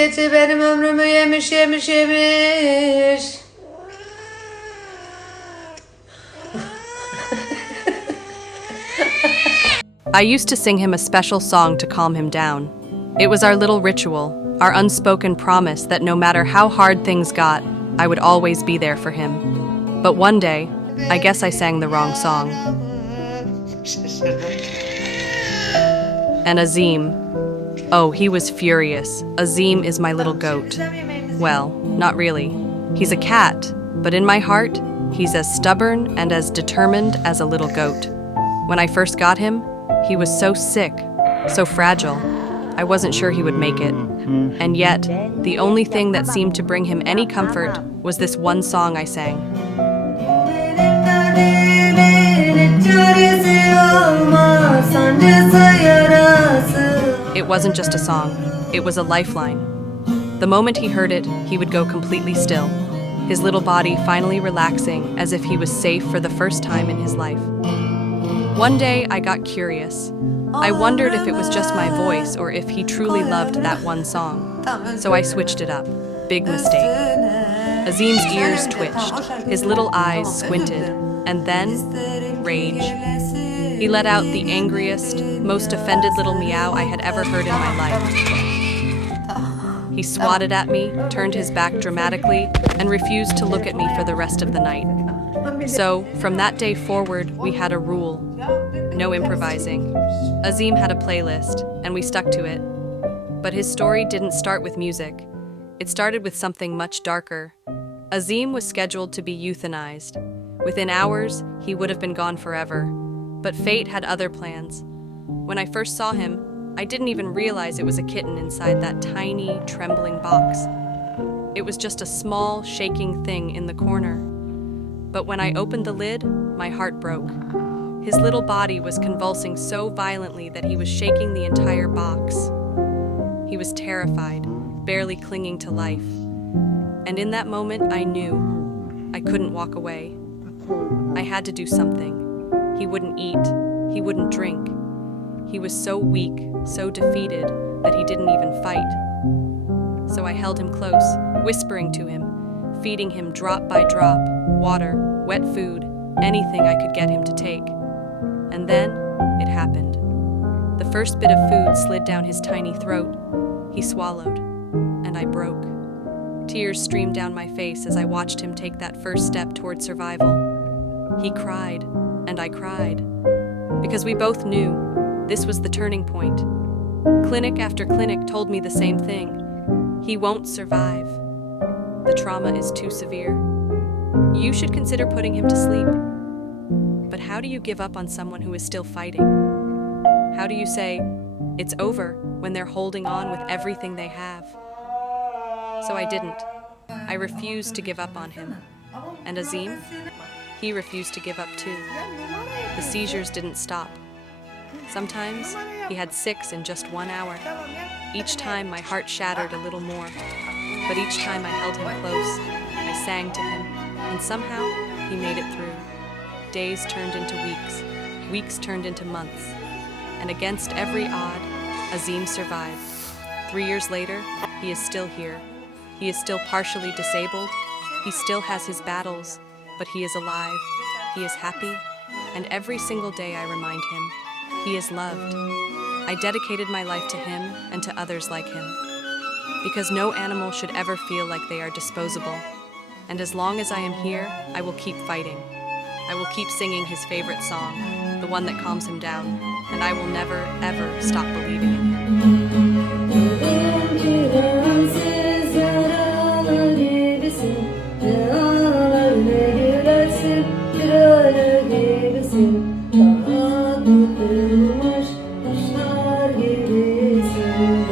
keçi benim ömrümü yemiş yemiş yemiş. I used to sing him a special song to calm him down. It was our little ritual, our unspoken promise that no matter how hard things got, I would always be there for him. But one day, I guess I sang the wrong song. And Azim, oh, he was furious. Azim is my little goat. Well, not really. He's a cat, but in my heart, he's as stubborn and as determined as a little goat. When I first got him, he was so sick, so fragile. I wasn't sure he would make it. And yet, the only thing that seemed to bring him any comfort was this one song I sang. It wasn't just a song, it was a lifeline. The moment he heard it, he would go completely still, his little body finally relaxing as if he was safe for the first time in his life. One day, I got curious. I wondered if it was just my voice or if he truly loved that one song. So I switched it up. Big mistake. Azim's ears twitched, his little eyes squinted, and then, rage. He let out the angriest, most offended little meow I had ever heard in my life. He swatted at me, turned his back dramatically, and refused to look at me for the rest of the night. So, from that day forward, we had a rule. No improvising. Azim had a playlist, and we stuck to it. But his story didn't start with music. It started with something much darker. Azim was scheduled to be euthanized. Within hours, he would have been gone forever. But fate had other plans. When I first saw him, I didn't even realize it was a kitten inside that tiny, trembling box. It was just a small, shaking thing in the corner. But when I opened the lid, my heart broke. His little body was convulsing so violently that he was shaking the entire box. He was terrified, barely clinging to life. And in that moment, I knew I couldn't walk away. I had to do something. He wouldn't eat. He wouldn't drink. He was so weak, so defeated, that he didn't even fight. So I held him close, whispering to him, feeding him drop by drop, water, wet food, anything I could get him to take. And then, it happened. The first bit of food slid down his tiny throat. He swallowed, and I broke. Tears streamed down my face as I watched him take that first step toward survival. He cried, and I cried, because we both knew this was the turning point. Clinic after clinic told me the same thing. He won't survive. The trauma is too severe. You should consider putting him to sleep. But how do you give up on someone who is still fighting? How do you say, it's over, when they're holding on with everything they have? So I didn't. I refused to give up on him. And Azim? He refused to give up too. The seizures didn't stop. Sometimes he had 6 in just 1 hour. Each time my heart shattered a little more. But each time I held him close, I sang to him, and somehow he made it through. Days turned into weeks, weeks turned into months, and against every odd, Azim survived. 3 years later, he is still here. He is still partially disabled. He still has his battles, but he is alive. He is happy, and every single day I remind him, he is loved. I dedicated my life to him and to others like him, because no animal should ever feel like they are disposable. And as long as I am here, I will keep fighting. I will keep singing his favorite song, the one that calms him down, and I will never, ever stop believing in him.